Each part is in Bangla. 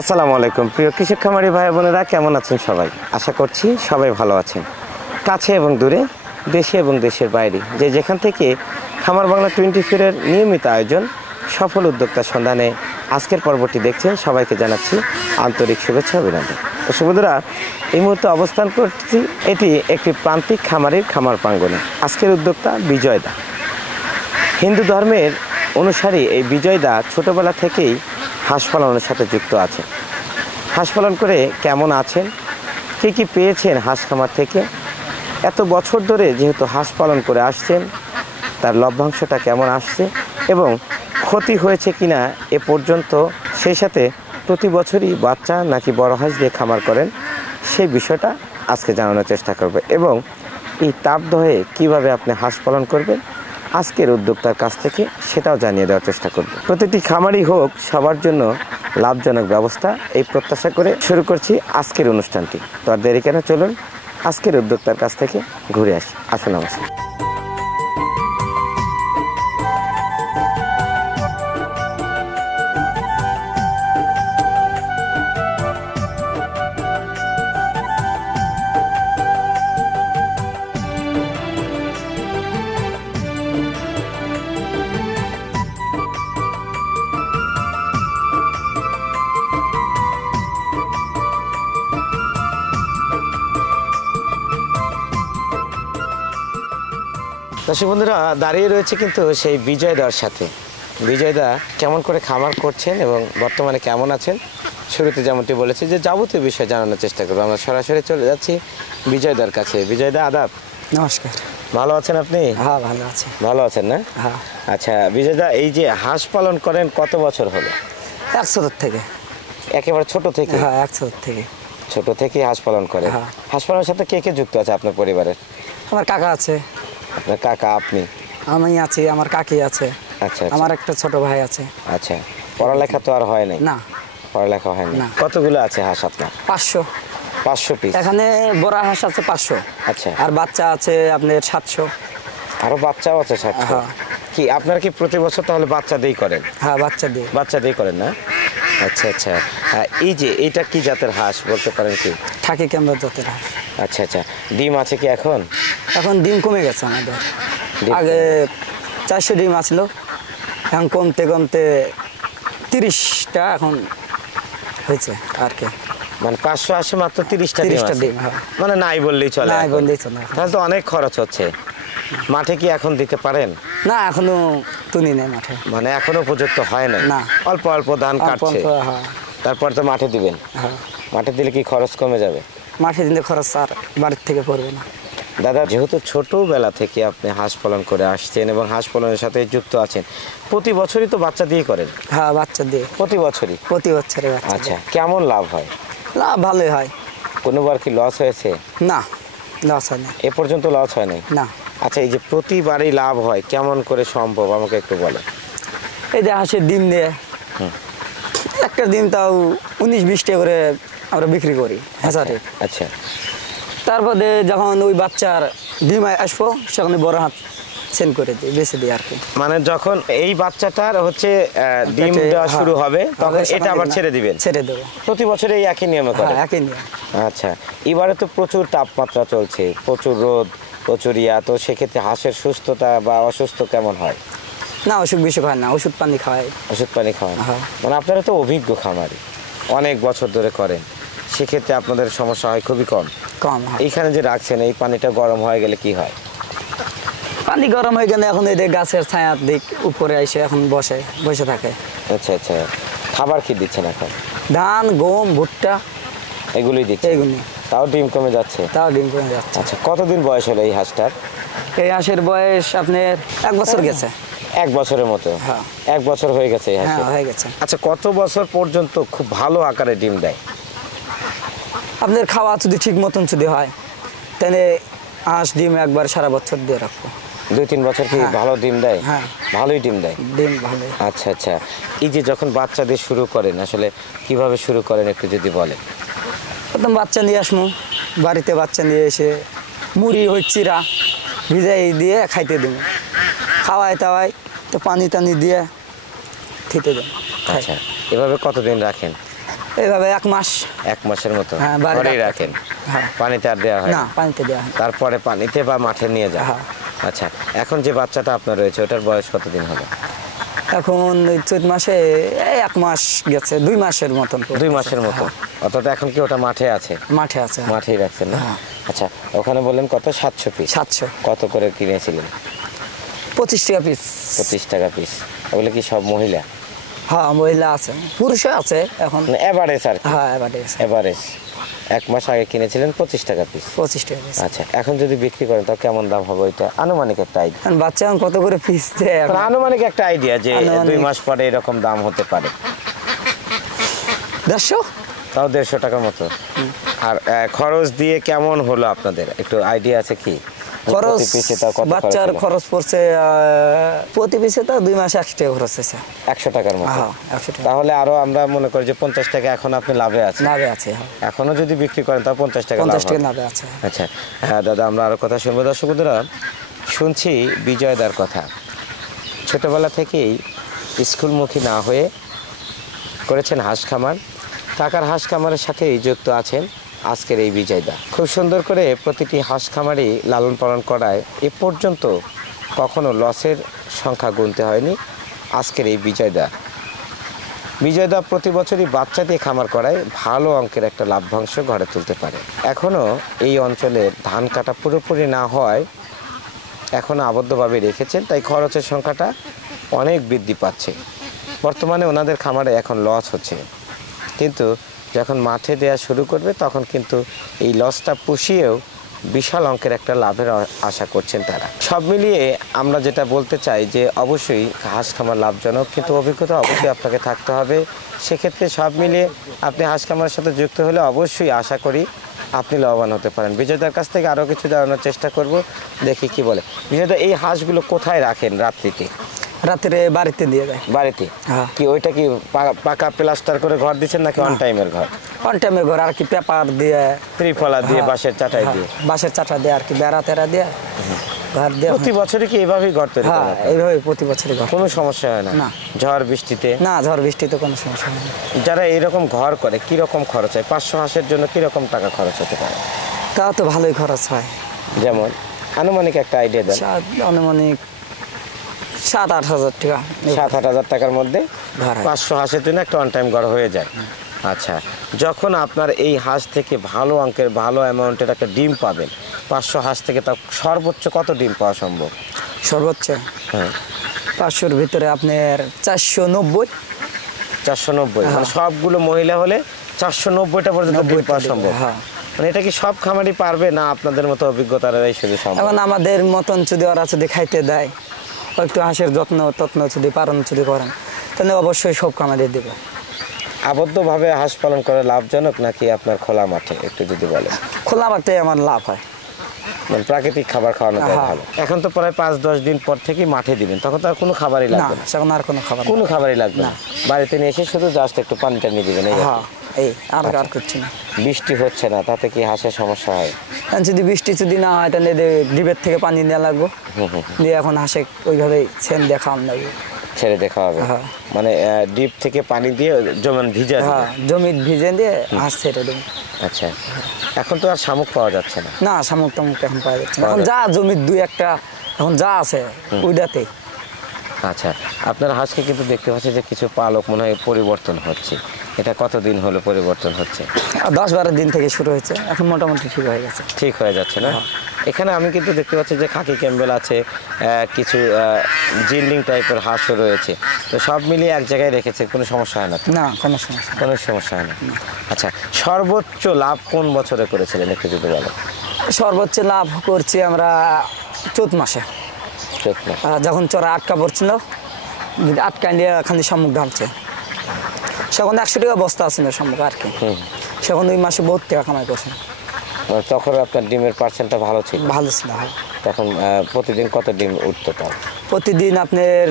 আসসালামু আলাইকুম প্রিয় কৃষক খামারি ভাই বোনেরা, কেমন আছেন সবাই? আশা করছি সবাই ভালো আছেন। কাছে এবং দূরে, দেশে এবং দেশের বাইরে, যে যেখান থেকে খামার বাংলা 24-এর নিয়মিত আয়োজন সফল উদ্যোক্তার সন্ধানে আজকের পর্বটি দেখছেন, সবাইকে জানাচ্ছি আন্তরিক শুভেচ্ছা অভিনন্দন। দর্শক বন্ধুরা, এই মুহূর্তে অবস্থান করছি এটি একটি প্রান্তিক খামারের খামার প্রাঙ্গণে। আজকের উদ্যোক্তা বিজয় দা। হিন্দু ধর্মের অনুসারী এই বিজয় দা ছোটোবেলা থেকেই হাঁস পালনের সাথে যুক্ত আছেন। হাঁস পালন করে কেমন আছেন, কী কী পেয়েছেন হাঁস খামার থেকে, এত বছর ধরে যেহেতু হাঁস পালন করে আসছেন, তার লভ্যাংশটা কেমন আসছে এবং ক্ষতি হয়েছে কিনা এ পর্যন্ত, সেই সাথে প্রতি বছরই বাচ্চা নাকি বড় হাঁস দিয়ে খামার করেন, সেই বিষয়টা আজকে জানানোর চেষ্টা করবে এবং এই তাপদহে কীভাবে আপনি হাঁস পালন করবেন আজকের উদ্যোক্তার কাছ থেকে সেটাও জানিয়ে দেওয়ার চেষ্টা করব। প্রতিটি খামারই হোক সবার জন্য লাভজনক ব্যবস্থা, এই প্রত্যাশা করে শুরু করছি আজকের অনুষ্ঠানটি। তো আর দেরি কেন, চলুন আজকের উদ্যোক্তার কাছ থেকে ঘুরে আসি। আসুন আমার সাথে। দর্শক বন্ধুরা, দাঁড়িয়ে রয়েছে কিন্তু সেই বিজয় দার সাথে। বিজয় দা কেমন করে খামার করছেন এবং বর্তমানে কেমন আছেন, শুরুতে যেমনটি বলেছি যে যাবতীয় বিষয় জানানোর চেষ্টা করবো। আমরা সরাসরি চলে যাচ্ছি বিজয় দার কাছে। বিজয় দা, আদাব। নমস্কার। ভালো আছেন আপনি? হ্যাঁ, ভালো আছি। ভালো আছেন না? হ্যাঁ। আচ্ছা বিজয় দা, এই যে হাঁস পালন করেন কত বছর হলো? 100 থেকে। একেবারে ছোট থেকে? হ্যাঁ, 100 থেকে। ছোট থেকে হাঁস পালন করেন। হ্যাঁ। হাঁস পালনের সাথে কে কে যুক্ত আছে আপনার পরিবারের? আমার কাকা আছে, আপনার কাকা, আপনি? আমি আছি, আমার কাকি আছে, আচ্ছা আচ্ছা। আমার একটা ছোট ভাই আছে। আচ্ছা, পড়ালেখা তো আর হয় নাই? না, পড়ালেখা হয়নি। না। কতগুলো আছে হাঁস আপনার? 500। 500 পিস? এখানে বড় হাঁস আছে 500। আচ্ছা। আর বাচ্চা আছে আপনার 700। আরো বাচ্চাও আছে 700? হ্যাঁ। কি আপনারা কি প্রতি বছর তাহলে বাচ্চা দিয়ে করেন? হ্যাঁ, বাচ্চা দিয়ে। বাচ্চা দিয়ে করেন না? আচ্ছা আচ্ছা। এই যে এইটা কি জাতের হাঁস বলতে পারেন কি? থাকি কেমন জাতের হাঁস। আচ্ছা আচ্ছা। ডিম আছে কি এখন? এখন ডিম কমে গেছে আমাদের। ডিম আগে 400 ডিম আসলো, এখন কমতে কমতে 30টা এখন হয়েছে আর কি। মানে 500 আসে মাত্র 30টা ডিম 30টা আছে? ডিম। হ্যাঁ, মানে নাই বললেই চলে? নাই এখন? বললেই চলে এখন। তাহলে তো অনেক খরচ হচ্ছে। মাঠে কি এখন দিতে পারেন? না, এখনো তুলি নেই মাঠে। মানে এখনো উপযুক্ত হয় নাই? না। অল্প অল্প ধান অল্প কাটছে, অল্প। হ্যাঁ, তারপর তো মাঠে দিবেন। হ্যাঁ। মাঠে দিলে কি খরচ কমে যাবে? মাঠে দিলে খরচ আর বাড়ির থেকে পড়বে না। দাদা, যেহেতু ছোটবেলা থেকে আপনি হাঁস পালন করে আসছেন এবং হাঁস পালনের সাথে যুক্ত আছেন, প্রতি বছরই তো বাচ্চা দিয়ে করেন? হ্যাঁ, বাচ্চা দিয়ে প্রতি বছরই? প্রতি বছরে বাচ্চা আচ্ছা, দিয়ে। কেমন লাভ হয়? লাভ ভালোই হয়। কোনোবার কি লস হয়েছে? না, লস হয় না। এ পর্যন্ত লস হয় নাই? না। আচ্ছা, এই যে প্রতিবারই লাভ হয়, কেমন করে সম্ভব আমাকে একটু বলেন। এই যে হাঁসের ডিম দিয়ে একটা ডিম তাও 19-20 টাকা করে আমরা বিক্রি করি হাজারে। আচ্ছা। তারপরে যখন ওই বাচ্চার ডিম আসবো সেখানে বড় হাঁস সেল করে দিই, বেঁচে দিই আর কি। মানে যখন এই বাচ্চাটার হচ্ছে ডিম দেওয়া শুরু হবে তখন এটা আবার ছেড়ে দিবেন? ছেড়ে দেবো। প্রতি বছর এই একই নিয়মে করেন? হ্যাঁ, একই নিয়ম। আচ্ছা, এবারে তো প্রচুর তাপমাত্রা চলছে, প্রচুর রোদ, প্রচুর তো সেক্ষেত্রে হাঁসের সুস্থতা বা অসুস্থ কেমন হয়? না, অসুখ বিসুখ হয় না, ওষুধ পানি খাওয়াই। ওষুধ পানি খাওয়ান? হ্যাঁ। মানে আপনারা তো অভিজ্ঞ খামারি, অনেক বছর ধরে করেন, সেক্ষেত্রে আপনাদের সমস্যা হয় খুবই কম? কম হয়। এইখানে যে রাখছেন, এই পানিটা গরম হয়ে গেলে কি হয়? পানি গরম হয়ে গেলে এখন এই যে গাছের ছায়ার দিক উপরে এসে এখন বসে থাকে। আচ্ছা আচ্ছা। খাবার কি দিচ্ছেন এখন? ধান, গম, ভুট্টা এগুলোই দিচ্ছেন? এইগুলি। তাও ডিম কমে যাচ্ছে? তাও ডিম কমে যাচ্ছে। আচ্ছা, কতদিন বয়স হলো এই হাঁসটার? এই হাঁসের বয়স আপনার 1 বছর গেছে। 1 বছরের মতো? হ্যাঁ। 1 বছর হয়ে গেছে এই হ্যাঁ, হাঁসের? হয়ে গেছে। আচ্ছা, কত বছর পর্যন্ত খুব ভালো আকারে ডিম দেয়? আপনার খাওয়া যদি ঠিক মতন যদি হয় তাহলে হাঁস ডিম একবার সারা বছর দিয়ে রাখবো। 2-3 বছর কি ভালো ডিম দেয়? হ্যাঁ, ভালোই ডিম দেয়? ডিম ভালো। আচ্ছা আচ্ছা। এই যে যখন বাচ্চা দিয়ে শুরু করেন, আসলে কিভাবে শুরু করেন একটু যদি বলেন। প্রথম বাচ্চা নিয়ে আসবো, বাড়িতে বাচ্চা নিয়ে এসে মুড়ি চিরা ভিজাই দিয়ে খাইতে দেবো, খাওয়াই টাওয়াই তো পানি টানি দিয়ে খেতে দেবো। আচ্ছা, এভাবে কতদিন রাখেন? এইভাবে 1 মাস। 1 মাসের মতো হ্যাঁ, বাড়ি ঘরেই রাখতে রাখেন? হ্যাঁ। পানিতে আর দেওয়া হয় না, পানিতে দেওয়া হয়। তারপরে পানিতে বা মাঠে নিয়ে যায়? হ্যাঁ। আচ্ছা, এখন যে বাচ্চাটা আপনার রয়েছে ওটার বয়স কতদিন হবে? এখন ওই চৈত মাসে এই 1 মাস গেছে, 2 মাসের মতন 2 মাসের মতো। অর্থাৎ এখন কি ওটা মাঠে আছে? মাঠে আছে। মাঠেই রাখছেন না? হ্যাঁ। আচ্ছা, ওখানে বললেন কত? 700 পিস। 700। কত করে কিনেছিলেন? 25 টাকা পিস। 25 টাকা পিস। ওগুলো কি সব মহিলা? হ্যাঁ, মহিলা আছে, পুরুষও আছে এখন। এভারেজ আর কি? হ্যাঁ, এবারে আছে। এভারেজ। 1 মাস আগে কিনেছিলেন 25 টাকা পিস। 25 টাকা পিস। আচ্ছা, এখন যদি বিক্রি করেন তাও কেমন দাম হবে ওইটা? আনুমানিক একটা আইডিয়া। এখন বাচ্চা এখন কত করে পিস দেয় এখন? আনুমানিক একটা আইডিয়া যে আনুমানিক। 2 মাস পরে এরকম দাম হতে পারে। 150। তাও 150 টাকার মতো। আর খরচ দিয়ে কেমন হলো আপনাদের? একটু আইডিয়া আছে কি? খরচ, প্রতি পিসে তাও কত বাচ্চার হলো? খরচ পড়ছে প্রতি পিসে তো 2 মাসে 100 টাকা খরচ হয়েছে। 100 টাকার মতো। হ্যাঁ, 100 টাকা তাহলে আরো আমরা মনে করি যে 50 টাকা এখন আপনি লাভে আছেন। লাভে আছে। হ্যাঁ, এখনো যদি বিক্রি করেন তাও 50 টাকা লাভ 50 টাকা হবে। লাভে আছে। আচ্ছা, হ্যাঁ দাদা, আমরা আরো কথা শুনবো। দর্শক বন্ধুরা, শুনছি বিজয়দার কথা। ছোটবেলা থেকেই স্কুলমুখী না হয়ে করেছেন হাঁস খামার। টাকার হাঁস খামারের সাথেই যুক্ত আছেন আজকের এই বিজয়দা। খুব সুন্দর করে প্রতিটি হাঁস খামারই লালন পালন করায় এ পর্যন্ত কখনো লসের সংখ্যা গুনতে হয়নি আজকের এই বিজয়দা। বিজয়দা প্রতি বছরই বাচ্চা দিয়ে খামার করায় ভালো অঙ্কের একটা লাভ্যাংশ ঘরে তুলতে পারে। এখনও এই অঞ্চলে ধান কাটা পুরোপুরি না হওয়ায় এখনও আবদ্ধভাবে রেখেছেন, তাই খরচের সংখ্যাটা অনেক বৃদ্ধি পাচ্ছে। বর্তমানে ওনাদের খামারে এখন লস হচ্ছে, কিন্তু যখন মাঠে দেওয়া শুরু করবে তখন কিন্তু এই লসটা পুষিয়েও বিশাল অঙ্কের একটা লাভের আশা করছেন তারা। সব মিলিয়ে আমরা যেটা বলতে চাই যে অবশ্যই হাঁস খামার লাভজনক, কিন্তু অভিজ্ঞতা অবশ্যই আপনাকে থাকতে হবে। সেক্ষেত্রে সব মিলিয়ে আপনি হাঁস খামারের সাথে যুক্ত হলে অবশ্যই আশা করি আপনি লাভবান হতে পারেন। বিজয়দার কাছ থেকে আরও কিছু জানানোর চেষ্টা করব, দেখি কি বলে। বিজয়দা, এই হাঁসগুলো কোথায় রাখেন রাত্রিতে? রাত্রে বাড়িতে দিয়ে যায়। বাড়িতে? হ্যাঁ। কি ওইটা কি পাকা প্লাস্টার করে ঘর দিচ্ছেন নাকি অন টাইমের ঘর? অন টাইমে ঘর আর কি, পেপার দিয়ে, ত্রিফলা দিয়ে, হ্যাঁ, বাঁশের চাটাই হ্যাঁ, দিয়ে? বাঁশের চাটা দিয়ে আর কি, বেড়া তেরা দিয়ে ঘর দিয়ে। প্রতি বছরই কি এইভাবেই ঘর তৈরি হ্যাঁ, করেন? এইভাবে প্রতি বছরই ঘর। কোনো সমস্যা হয় না? না। ঝড় বৃষ্টিতে? না, ঝড় বৃষ্টিতে কোনো সমস্যা নেই। যারা এরকম ঘর করে কি রকম খরচ হয়? 500 হাঁসের জন্য কি রকম টাকা খরচ হতে পারে? তা তো ভালোই খরচ হয়। যেমন আনুমানিক একটা আইডিয়া দেন। আনুমানিক 7-8 হাজার টাকা। 7-8 হাজার টাকার মধ্যে ঘর হয়। 500 হাঁসের জন্য একটা অন টাইম ঘর হয়ে যায়। আচ্ছা, যখন আপনার এই হাঁস থেকে ভালো অঙ্কের ভালো অ্যামাউন্টের একটা ডিম পাবেন, 500 হাঁস থেকে তা সর্বোচ্চ কত ডিম পাওয়া সম্ভব? সর্বোচ্চ হ্যাঁ, 500-র ভিতরে আপনার 490। 490। মানে সবগুলো মহিলা হলে 490টা পর্যন্ত ডিম পাওয়া সম্ভব? হ্যাঁ। মানে এটা কি সব খামারই পারবে, না আপনাদের মতো অভিজ্ঞতারাই শুধু সম্ভব? এখন আমাদের মতন যদি ওরা যদি খাইতে দেয়, একটু হাঁসের যত্ন যদি পালন যদি করেন, তাহলে অবশ্যই সব কামারে দেবে। আবদ্ধভাবে হাঁস পালন করা লাভজনক নাকি আপনার খোলা মাঠে, একটু যদি বলেন? খোলা মাঠে আমার লাভ হয়। মানে প্রাকৃতিক খাবার খাওয়ানো যায় হ্যাঁ। ভালো। এখন তো প্রায় 5-10 দিন পর থেকেই মাঠে দিবেন, তখন তো আর কোনো খাবারই না, লাগবে না? সেখন আর কোনো খাবার কোনো না। খাবারই লাগবে না? না। বাড়িতে নিয়ে এসে শুধু জাস্ট একটু পানিটা নিয়ে দিবেন, এই আর কি? হ্যাঁ, এই আর করছি না। বৃষ্টি হচ্ছে না, তাতে কি হাঁসের সমস্যা হয়? এখন যদি বৃষ্টি যদি না হয়, তাহলে ডিবের থেকে পানি দেওয়া লাগবে। দিয়ে এখন হাঁসে ওইভাবে সেন দিয়ে খাওয়ান লাগবে। ছেড়ে দেখা হবে? হ্যাঁ। মানে ডিপ থেকে পানি দিয়ে যেমন ভিজা দিবেন? হ্যাঁ, জমি ভিজে দিয়ে হাঁস ছেড়ে দেবো। আচ্ছা, এখন তো আর শামুক পাওয়া যাচ্ছে না? না, শামুক টামুক এখন পাওয়া যাচ্ছে না। এখন যা জমির 2-1টা এখন যা আছে ওইটাতেই। আচ্ছা, আপনার হাঁসকে কিন্তু দেখতে পাচ্ছি যে কিছু পালক মনে হয় পরিবর্তন হচ্ছে। এটা কতদিন হলো পরিবর্তন হচ্ছে? 10-12 দিন থেকে শুরু হয়েছে, এখন মোটামুটি ঠিক হয়ে গেছে। ঠিক হয়ে যাচ্ছে না? এখানে আমি কিন্তু দেখতে পাচ্ছি যে খাকি ক্যাম্বেল আছে, কিছু জিল্ডিং টাইপের হাঁসও রয়েছে। তো সব মিলিয়ে এক জায়গায় রেখেছে, কোনো সমস্যা হয় না তো? না, কোনো সমস্যা নেই। কোনো সমস্যা হয় না। আচ্ছা, সর্বোচ্চ লাভ কোন বছরে করেছিলেন একটু যদি বলেন? সর্বোচ্চ লাভ করছি আমরা চৈত মাসে। চোখ না? যখন চড়া আটকা পড়ছিল, আটকা নিয়ে খালি শামুক ঢালছে, সেখন 100 টাকা বস্তা আছে না শামুক আর কি। সেখন ওই মাসে বহুত টাকা কামাই করছে। মানে তখন আপনার ডিমের পার্সেন্টটা ভালো ছিল? ভালো ছিল। হ্যাঁ। তখন প্রতিদিন কত ডিম উঠতো তাও? প্রতিদিন আপনার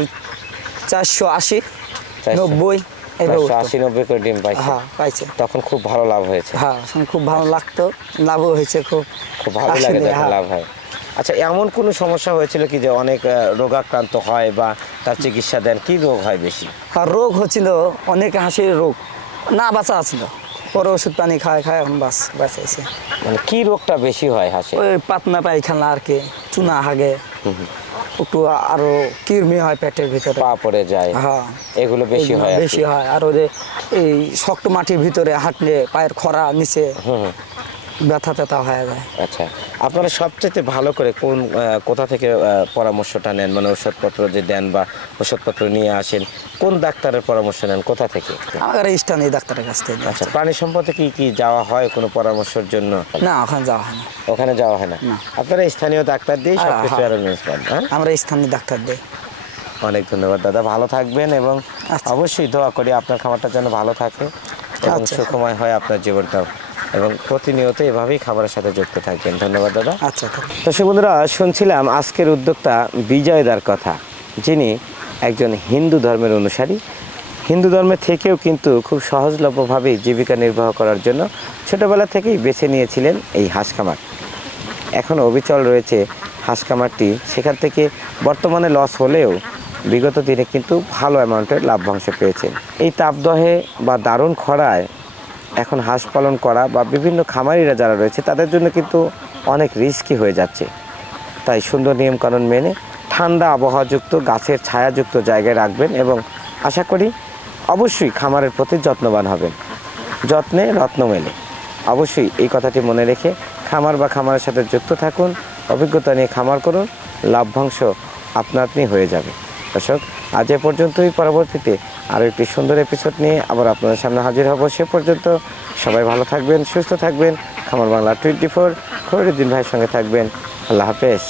480, 90 এইভাবে উঠতো। 480-90 করে ডিম পাইছে? হ্যাঁ, পাইছে। তখন খুব ভালো লাভ হয়েছে? হ্যাঁ, খুব ভালো লাগতো, লাভও হয়েছে খুব। খুব ভালো লাগে আসলে, যখন হ্যাঁ। লাভ হয়। আচ্ছা, এমন কোনো সমস্যা হয়েছিল কি যে অনেক রোগাক্রান্ত হয় বা তার চিকিৎসা দেন? কি রোগ হয় বেশি? আর রোগ হচ্ছিল অনেক হাঁসের রোগ, না বাচ্চা আছিল, পরে ওষুধ পানি খায় খায় এখন বাঁচাইছে। মানে কি রোগটা বেশি হয় হাঁসে? ওই পাতনা পায়খানা আর কি, চুনা হাগে, একটু আরো কৃমি হয় পেটের ভিতরে, পা পড়ে যায়, হ্যাঁ এগুলো বেশি হয় আর কি। বেশি হয়। আর ওই যে এই শক্ত মাটির ভিতরে হাঁটলে পায়ের খরা নিচে ব্যথা ট্যাথা হয়ে যায়। আচ্ছা, আপনারা সবচেয়ে ভালো করে কোথা থেকে পরামর্শটা নেন? মানে ওষুধপত্র যে দেন বা ওষুধপত্র নিয়ে আসেন, কোন ডাক্তারের পরামর্শ নেন, কোথা থেকে? আমার স্থানীয় ডাক্তারের কাছ থেকে। আচ্ছা, প্রাণী সম্পদে কি যাওয়া হয় কোনো পরামর্শের জন্য? না, ওখানে যাওয়া হয় না। ওখানে যাওয়া হয় না? আপনারা স্থানীয় ডাক্তার দিয়ে সবকিছু অ্যারেঞ্জ করেন? হ্যাঁ, আমরা স্থানীয় ডাক্তার দিই। অনেক ধন্যবাদ দাদা, ভালো থাকবেন এবং অবশ্যই দোয়া করি আপনার খামারটা যেন ভালো থাকে এবং সুখময় হয় আপনার জীবনটাও, এবং প্রতিনিয়ত এভাবেই খাবারের সাথে যুক্ত থাকবেন। ধন্যবাদ দাদা। আচ্ছা, দর্শক বন্ধুরা, শুনছিলাম আজকের উদ্যোক্তা বিজয়দার কথা, যিনি একজন হিন্দু ধর্মের অনুসারী। হিন্দু ধর্মের থেকেও কিন্তু খুব সহজলভ্যভাবেই জীবিকা নির্বাহ করার জন্য ছোটোবেলা থেকেই বেছে নিয়েছিলেন এই হাঁস খামার। এখনও অবিচল রয়েছে হাঁস খামারটি, সেখান থেকে বর্তমানে লস হলেও বিগত দিনে কিন্তু ভালো অ্যামাউন্টের লাভ্যাংশ পেয়েছেন। এই তাপদহে বা দারুণ খরায় এখন হাঁস পালন করা বা বিভিন্ন খামারিরা যারা রয়েছে তাদের জন্য কিন্তু অনেক রিস্কি হয়ে যাচ্ছে। তাই সুন্দর নিয়মকানুন মেনে ঠান্ডা আবহাওয়াযুক্ত গাছের ছায়াযুক্ত জায়গায় রাখবেন এবং আশা করি অবশ্যই খামারের প্রতি যত্নবান হবেন। যত্নে রত্ন মেলে। অবশ্যই এই কথাটি মনে রেখে খামার বা খামারের সাথে যুক্ত থাকুন, অভিজ্ঞতা নিয়ে খামার করুন, লাভ্যাংশ আপনা আপনি হয়ে যাবে। দর্শক, আজ এ পর্যন্তই। পরবর্তীতে আরও একটি সুন্দর এপিসোড নিয়ে আবার আপনাদের সামনে হাজির হব। সে পর্যন্ত সবাই ভালো থাকবেন, সুস্থ থাকবেন। খামার বাংলা 24 খৈরুদ্দিন ভাইয়ের সঙ্গে থাকবেন। আল্লাহ হাফেজ।